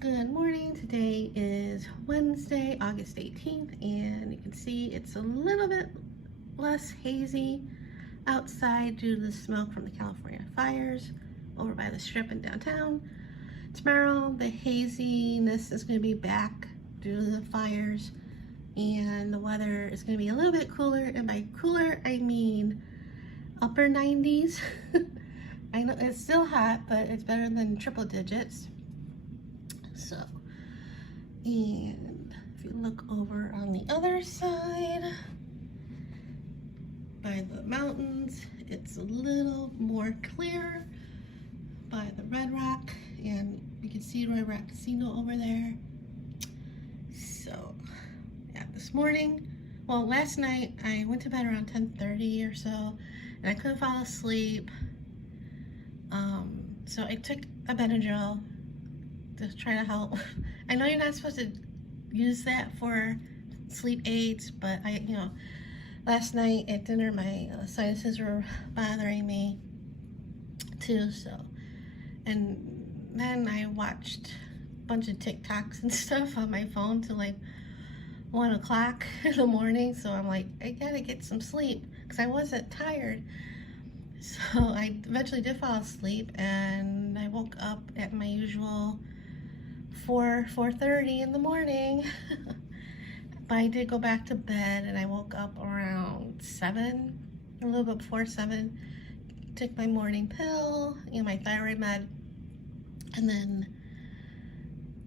Good morning. Today is Wednesday, August 18th, and you can see it's a little bit less hazy outside due to the smoke from the California fires over by the Strip in downtown. Tomorrow, the haziness is going to be back due to the fires, and the weather is going to be a little bit cooler, and by cooler, I mean upper 90s. I know it's still hot, but it's better than triple digits. So, and if you look over on the other side by the mountains, it's a little more clear by the Red Rock, and you can see Red Rock Casino over there. So, yeah, this morning, well, last night I went to bed around 10:30 or so, and I couldn't fall asleep. So I took a Benadryl to try to help. I know you're not supposed to use that for sleep aids, but last night at dinner my sinuses were bothering me too, so. And then I watched a bunch of TikToks and stuff on my phone till like 1 o'clock in the morning, so I'm like, I gotta get some sleep because I wasn't tired. So I eventually did fall asleep, and I woke up at my usual 4:30 in the morning. But I did go back to bed, and I woke up around 7, a little bit before 7. Took my morning pill, my thyroid med, and then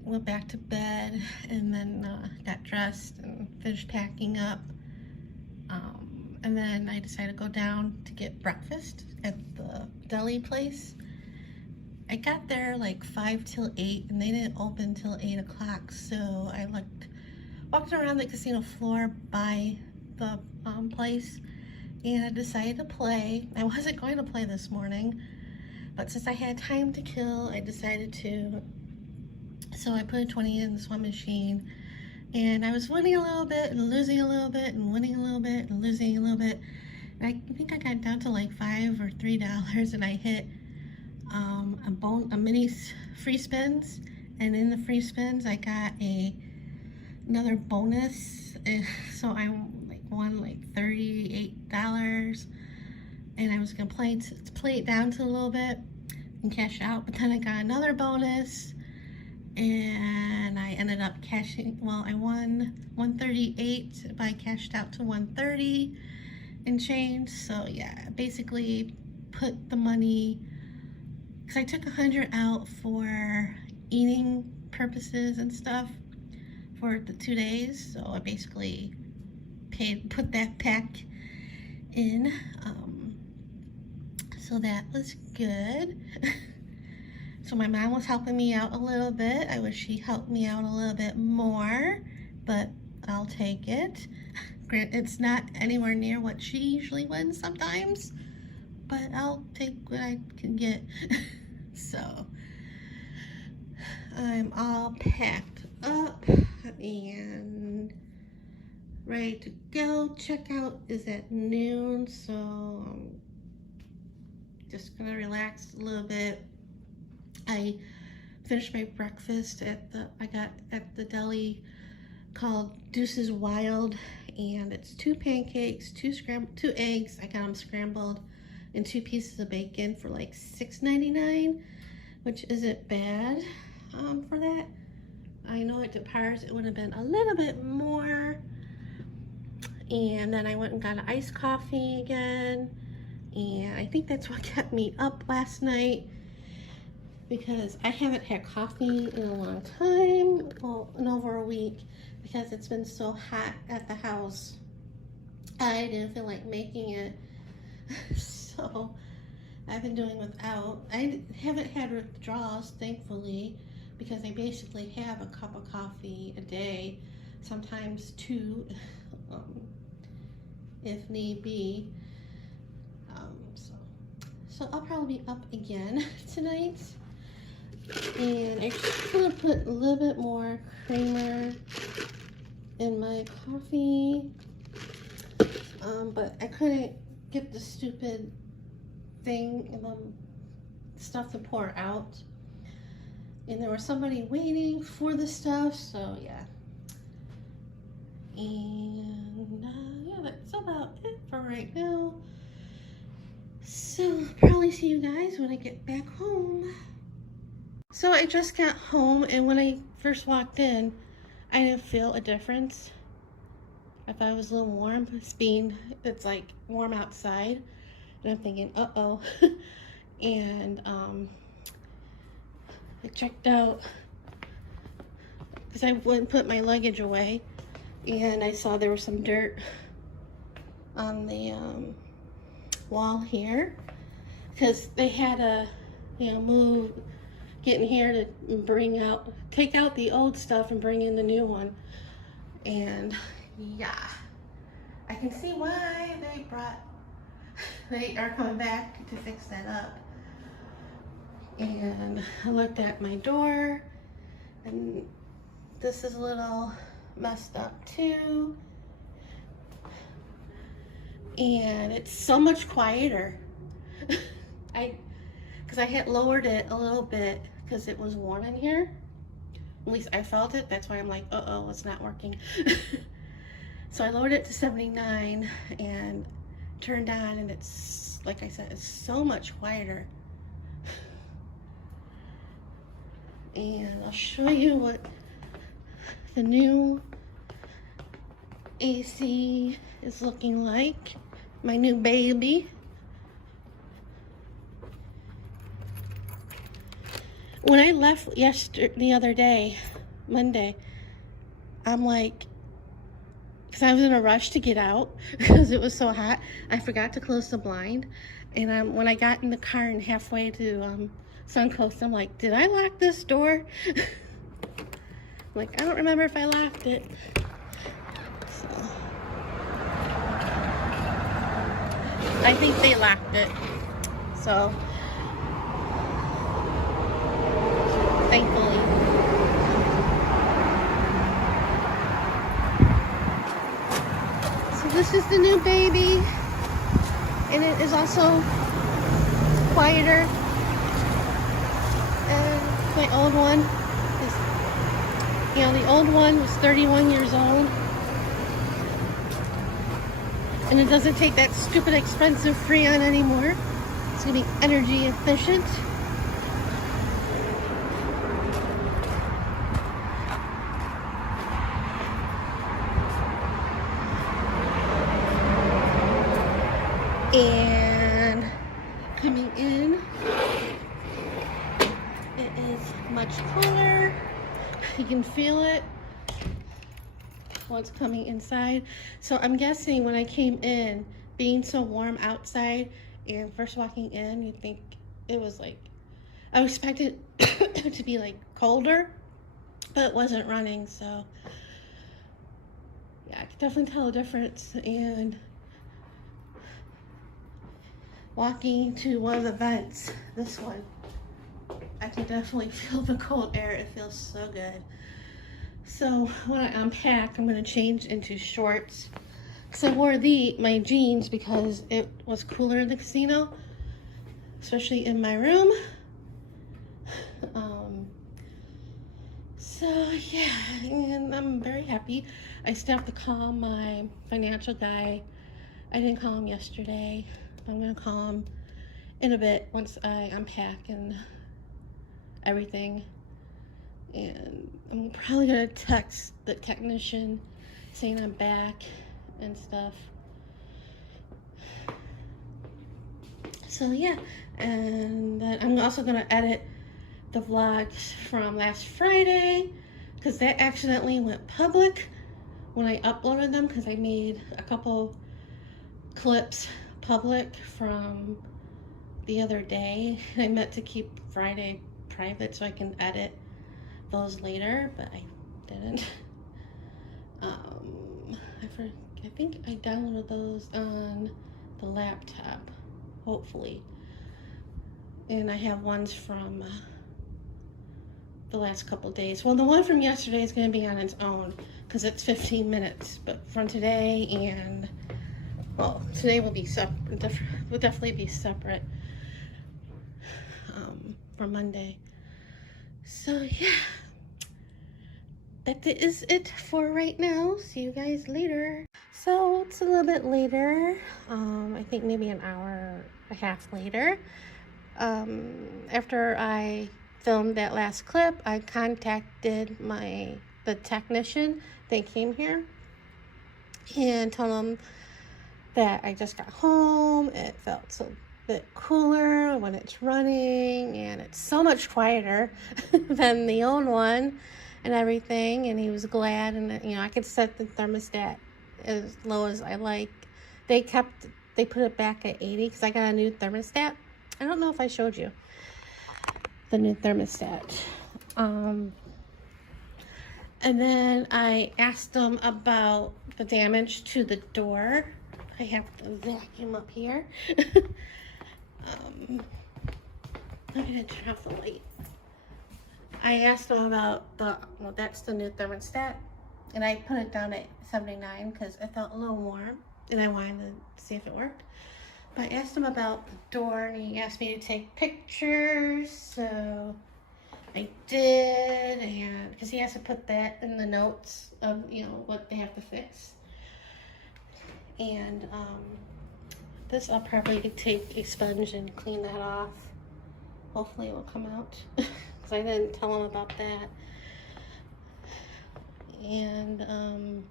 went back to bed, and then got dressed and finished packing up. And then I decided to go down to get breakfast at the deli place. I got there like 5 till 8, and they didn't open till 8 o'clock. So I walked around the casino floor by the place, and I decided to play. I wasn't going to play this morning, but since I had time to kill, I decided to. So I put a 20 in this one machine, and I was winning a little bit and losing a little bit and winning a little bit and losing a little bit. And I think I got down to like $5 or $3, and I hit a mini free spins, and in the free spins I got another bonus, so I won like $38, and I was gonna play it down to a little bit and cash out, but then I got another bonus, and I ended up cashing. Well, I won 138, but I cashed out to 130 and change. So yeah, basically put the money, because I took 100 out for eating purposes and stuff for the 2 days. So I basically put that back in. So that was good. So my mom was helping me out a little bit. I wish she helped me out a little bit more, but I'll take it. It's not anywhere near what she usually wins sometimes, but I'll take what I can get. So I'm all packed up and ready to go. Checkout is at noon, so I'm just gonna relax a little bit. I finished my breakfast I got at the deli called Deuce's Wild, and it's 2 pancakes, 2 eggs. I got them scrambled, and 2 pieces of bacon for like $6.99, which isn't bad for that. I know at Depar's it would have been a little bit more. And then I went and got an iced coffee again, and I think that's what kept me up last night, because I haven't had coffee in a long time, well, in over a week, because it's been so hot at the house. I didn't feel like making it, so I've been doing without. I haven't had withdrawals, thankfully, because I basically have a cup of coffee a day, sometimes 2, if need be. So I'll probably be up again tonight. And I'm just gonna put a little bit more creamer in my coffee, but I couldn't get the stupid thing, stuff to pour out. And there was somebody waiting for the stuff, so yeah. And yeah, that's about it for right now. So I'll probably see you guys when I get back home. So I just got home, and when I first walked in, I didn't feel a difference. I thought it was a little warm. It's like warm outside, and I'm thinking, uh-oh. And I checked out because I wouldn't put my luggage away, and I saw there was some dirt on the wall here because they had to, move, get in here to take out the old stuff and bring in the new one. And yeah, I can see why they are coming back to fix that up. And I looked at my door, and this is a little messed up too. And it's so much quieter. Because I had lowered it a little bit because it was warm in here. At least I felt it. That's why I'm like, uh-oh, it's not working. So I lowered it to 79 and turned on, and it's, like I said, it's so much quieter. And I'll show you what the new AC is looking like. My new baby. When I left the other day, Monday, I'm like, because I was in a rush to get out because it was so hot, I forgot to close the blind. And when I got in the car and halfway to Suncoast, I'm like, did I lock this door? Like, I don't remember if I locked it. So I think they locked it. So thankfully. So this is the new baby, and it is also quieter. And my old one is, the old one was 31 years old. And it doesn't take that stupid expensive Freon anymore. It's gonna be energy efficient. And coming in, it is much cooler. You can feel it while it's coming inside. So I'm guessing when I came in, being so warm outside and first walking in, you'd think it was like, I expected it to be like colder, but it wasn't running. So yeah, I could definitely tell a difference. And walking to one of the vents, this one, I can definitely feel the cold air. It feels so good. So when I unpack, I'm going to change into shorts. Because I wore my jeans because it was cooler in the casino, especially in my room. So yeah, and I'm very happy. I still have to call my financial guy. I didn't call him yesterday. I'm going to call him in a bit once I unpack and everything. And I'm probably going to text the technician saying I'm back and stuff. So yeah, and then I'm also going to edit the vlogs from last Friday because that accidentally went public when I uploaded them, because I made a couple clips public from the other day. I meant to keep Friday private so I can edit those later, but I didn't. I think I downloaded those on the laptop, hopefully. And I have ones from the last couple days. Well, the one from yesterday is going to be on its own because it's 15 minutes, but from today and, well, today will be separate, will definitely be separate from Monday. So yeah, that is it for right now. See you guys later. So it's a little bit later. I think maybe an hour and a half later. After I filmed that last clip, I contacted the technician. They came here and told them that I just got home. It felt so bit cooler when it's running, and it's so much quieter than the old one and everything. And he was glad, and I could set the thermostat as low as I like. They put it back at 80 because I got a new thermostat. I don't know if I showed you the new thermostat. And then I asked them about the damage to the door. I have the vacuum up here. I'm gonna turn off the light. I asked them about that's the new thermostat, and I put it down at 79 because it felt a little warm, and I wanted to see if it worked. But I asked him about the door, and he asked me to take pictures, so I did, and because he has to put that in the notes of what they have to fix. And this I'll probably take a sponge and clean that off. Hopefully it will come out because I didn't tell him about that. And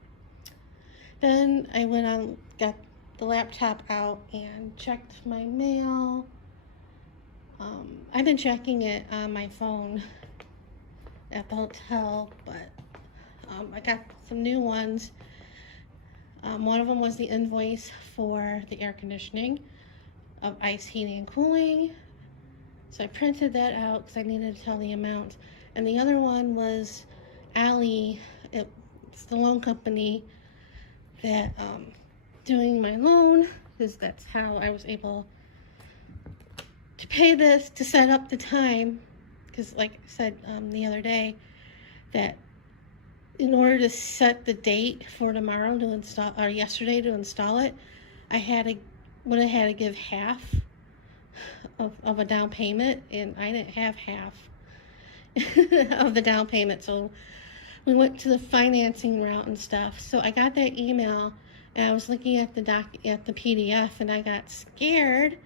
then I went on, got the laptop out and checked my mail. I've been checking it on my phone at the hotel, but I got some new ones. One of them was the invoice for the air conditioning of ice heating and cooling. So I printed that out because I needed to tell the amount. And the other one was Ally. It's the loan company that doing my loan, because that's how I was able to pay this, to set up the time. Because like I said the other day, that in order to set the date for tomorrow to install, or yesterday to install it, would have had to give half of a down payment, and I didn't have half of the down payment. So we went to the financing route and stuff. So I got that email, and I was looking at the PDF, and I got scared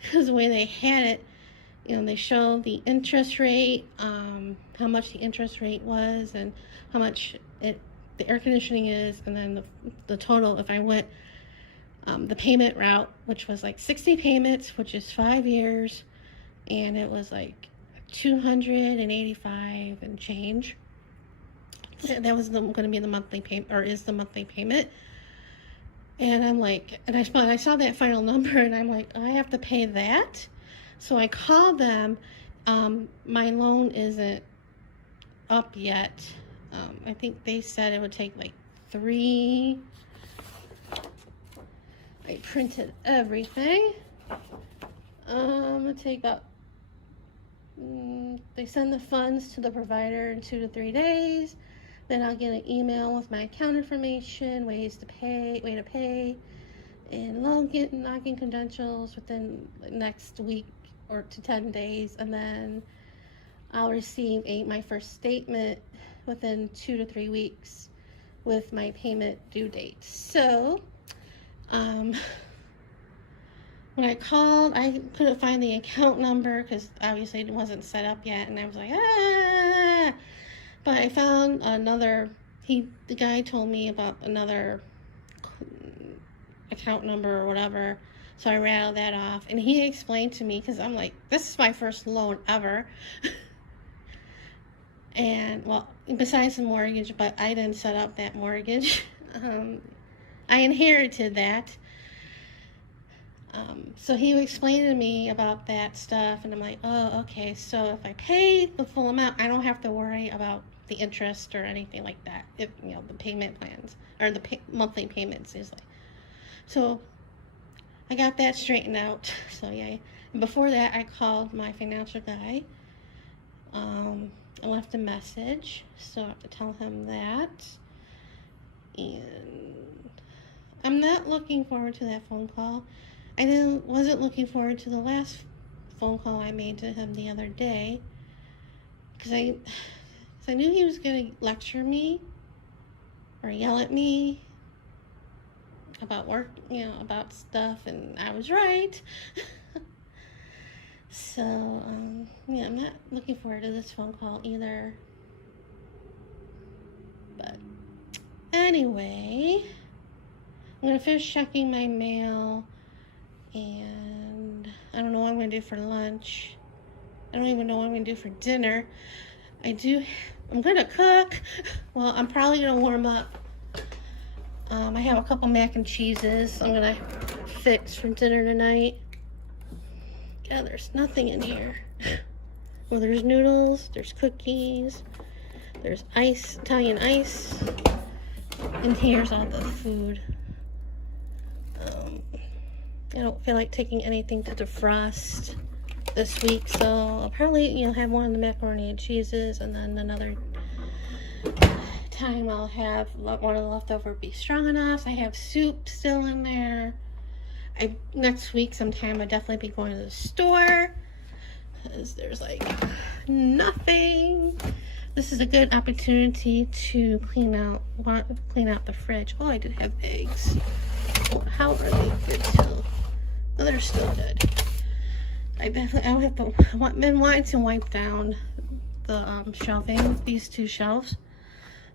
because the way they had it, they showed the interest rate, how much the interest rate was, and how much the air conditioning is, and then the total if I went the payment route, which was like 60 payments, which is 5 years, and it was like 285 and change. That was going to be the monthly payment, or is the monthly payment. And I'm like, and I saw that final number, and I'm like, I have to pay that. So I called them. My loan isn't up yet. I think they said it would take like 3. I printed everything. It'll take about, they send the funds to the provider in 2 to 3 days. Then I'll get an email with my account information, way to pay, and login credentials within the next week or to 10 days. And then I'll receive my first statement within 2 to 3 weeks with my payment due date. So when I called, I couldn't find the account number because obviously it wasn't set up yet, and I was like, ah. But I found another. The guy told me about another account number or whatever, so I rattled that off, and he explained to me, because I'm like, this is my first loan ever. And well, besides the mortgage, but I didn't set up that mortgage. I inherited that. So he explained to me about that stuff, and I'm like, oh, okay, so if I pay the full amount, I don't have to worry about the interest or anything like that, if the payment plans, or the monthly payments is like. So I got that straightened out. So yeah, and before that I called my financial guy. I left a message, so I have to tell him that. And I'm not looking forward to that phone call. I wasn't looking forward to the last phone call I made to him the other day, because I knew he was going to lecture me or yell at me about work, about stuff, and I was right. So, yeah, I'm not looking forward to this phone call either. But anyway, I'm going to finish checking my mail, and I don't know what I'm going to do for lunch. I don't even know what I'm going to do for dinner. I'm going to cook. Well, I'm probably going to warm up. I have a couple mac and cheeses I'm going to fix for dinner tonight. Yeah, there's nothing in here. Well, there's noodles, there's cookies, there's ice, Italian ice, and here's all the food. I don't feel like taking anything to defrost this week, so I'll probably, have one of the macaroni and cheeses, and then another time I'll have one of the leftover beef stroganoffs. I have soup still in there. Next week sometime I'll definitely be going to the store, because there's like nothing. This is a good opportunity to clean out the fridge. Oh, I did have eggs. How are they good still? Oh, they're still good. I'll have been wanting to wipe down the shelving, these two shelves.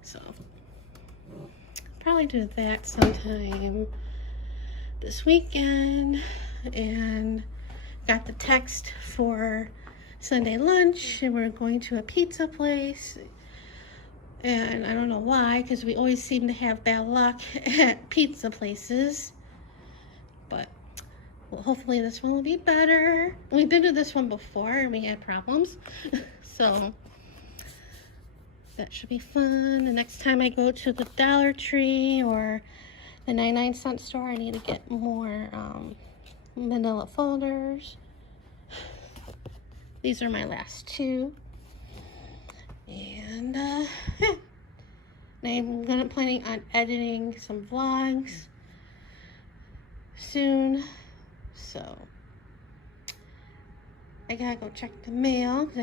So probably do that sometime this weekend. And got the text for Sunday lunch, and we're going to a pizza place. And I don't know why, because we always seem to have bad luck at pizza places. But well, hopefully this one will be better. We've been to this one before and we had problems. So that should be fun. The next time I go to the Dollar Tree or the 99-cent store, I need to get more manila folders. These are my last two. And yeah. I'm planning on editing some vlogs soon. So I gotta go check the mail, because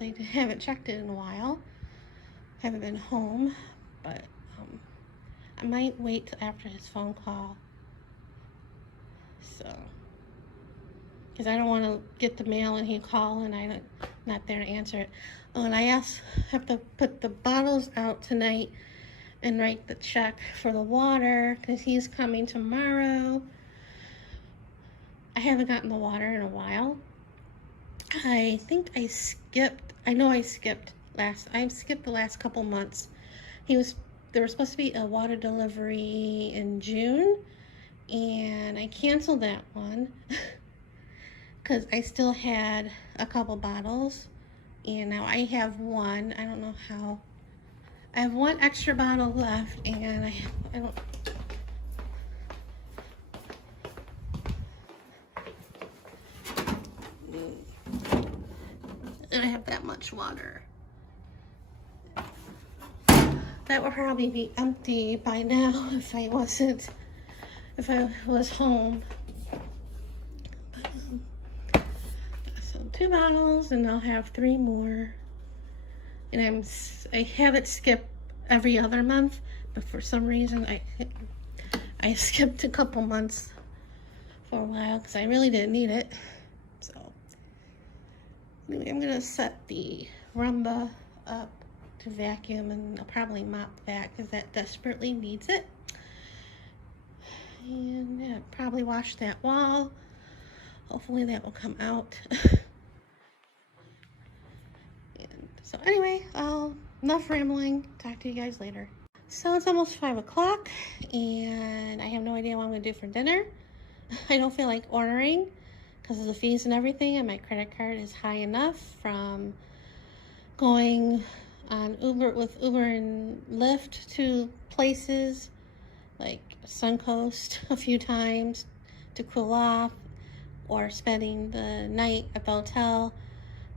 I haven't checked it in a while. Haven't been home, but I might wait till after his phone call. So, because I don't want to get the mail and he call and I'm not there to answer it. Oh, and I have to put the bottles out tonight and write the check for the water, because he's coming tomorrow. I haven't gotten the water in a while. I think I skipped the last couple months. There was supposed to be a water delivery in June, and I canceled that one because I still had a couple bottles, and now I have one. I don't know how. I have one extra bottle left, and I don't. And I have that much water. That would probably be empty by now if I was home. But, so 2 bottles, and I'll have 3 more. And I have it skipped every other month, but for some reason I skipped a couple months for a while because I really didn't need it. So anyway, I'm gonna set the Rumba up to vacuum, and I'll probably mop that because that desperately needs it. And yeah, probably wash that wall. Hopefully that will come out. And so anyway, enough rambling. Talk to you guys later. So it's almost 5 o'clock, and I have no idea what I'm gonna do for dinner. I don't feel like ordering because of the fees and everything, and my credit card is high enough from going on Uber and Lyft to places like Suncoast a few times to cool off, or spending the night at the hotel.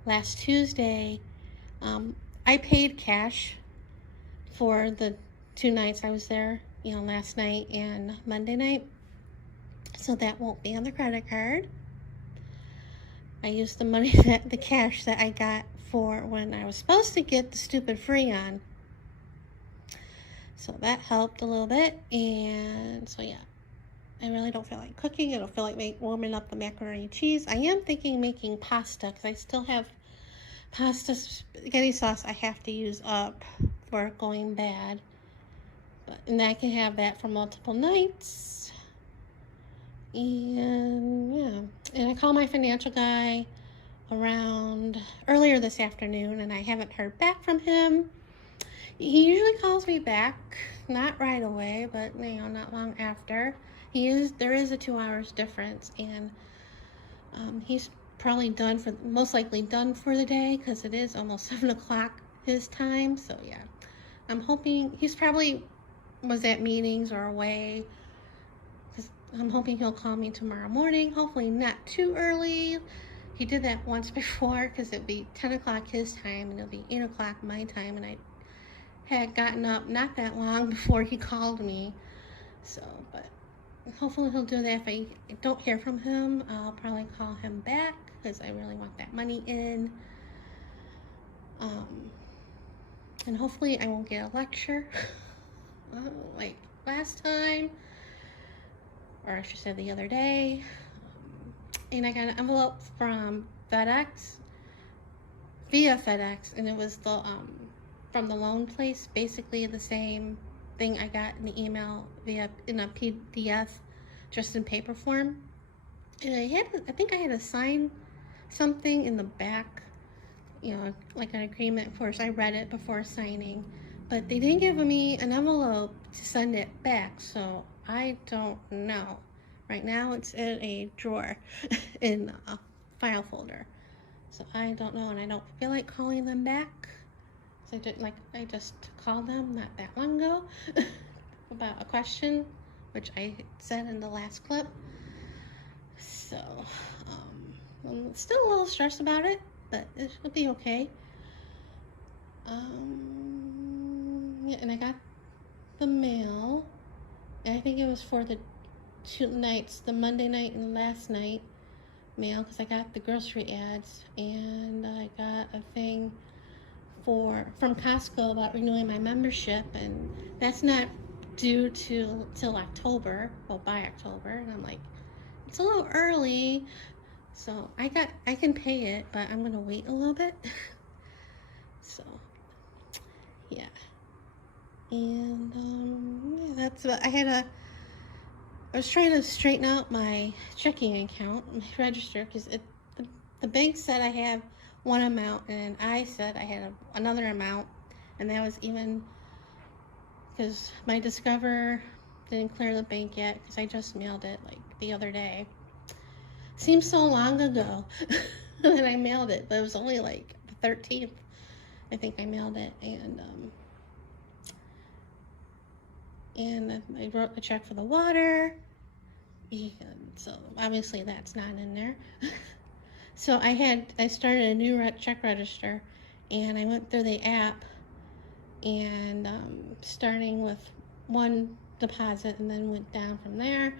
Last Tuesday, I paid cash for the 2 nights I was there, last night and Monday night, so that won't be on the credit card. I used the money, the cash that I got for when I was supposed to get the stupid Freon. So that helped a little bit. And so yeah, I really don't feel like cooking. I don't feel like warming up the macaroni and cheese. I am thinking making pasta because I still have pasta spaghetti sauce I have to use up for it going bad. And I can have that for multiple nights. And yeah, and I called my financial guy around earlier this afternoon, and I haven't heard back from him. He usually calls me back, not right away, but not long after. There is a 2 hours difference, and he's probably most likely done for the day because it is almost 7 o'clock his time. So yeah, I'm hoping he's probably was at meetings or away. I'm hoping he'll call me tomorrow morning, hopefully not too early. He did that once before because it'd be 10 o'clock his time and it'll be 8 o'clock my time, and I had gotten up not that long before he called me. So, but hopefully he'll do that. If I don't hear from him, I'll probably call him back because I really want that money in. And hopefully I won't get a lecture like last time, or I should say the other day. And I got an envelope from FedEx, via FedEx, and it was the from the loan place, basically the same thing I got in the email in a PDF, just in paper form. And I think I had to sign something in the back, like an agreement. Of course, I read it before signing, but they didn't give me an envelope to send it back, so I don't know. Right now it's in a drawer in a file folder. So I don't know, and I don't feel like calling them back. So I just called them not that long ago about a question, which I said in the last clip. So I'm still a little stressed about it, but it'll be okay. Yeah, and I got the mail. And I think it was for the 2 nights, the Monday night and last night mail, because I got the grocery ads, and I got a thing from Costco about renewing my membership, and that's not due till October, well, by October. And I'm like, it's a little early, so I can pay it, but I'm gonna wait a little bit. So yeah, and yeah, that's what I was trying to straighten out my checking account, my register, because the bank said I have one amount, and I said I had another amount, and that was even because my Discover didn't clear the bank yet, because I just mailed it like the other day. Seems so long ago when I mailed it, but it was only like the 13th, I think I mailed it, and I wrote a check for the water, and so obviously that's not in there. So I started a new check register, and I went through the app, and starting with one deposit, and then went down from there,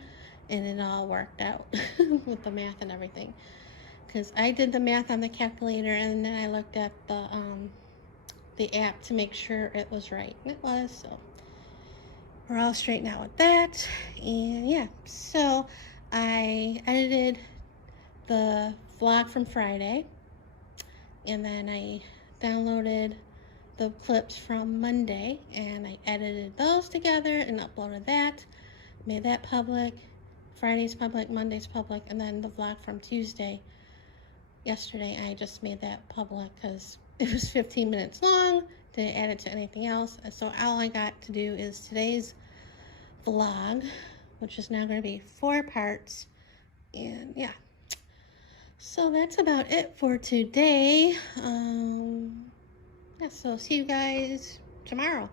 and it all worked out with the math and everything. Because I did the math on the calculator, and then I looked at the app to make sure it was right, and it was. So we're all straightened out with that, and yeah. So I edited the vlog from Friday, and then I downloaded the clips from Monday, and I edited those together and uploaded that, made that public. Friday's public, Monday's public, and then the vlog from Tuesday, yesterday, I just made that public because it was 15 minutes long, didn't add it to anything else. So all I got to do is today's vlog, which is now going to be 4 parts, and yeah. So that's about it for today. Yeah, so see you guys tomorrow.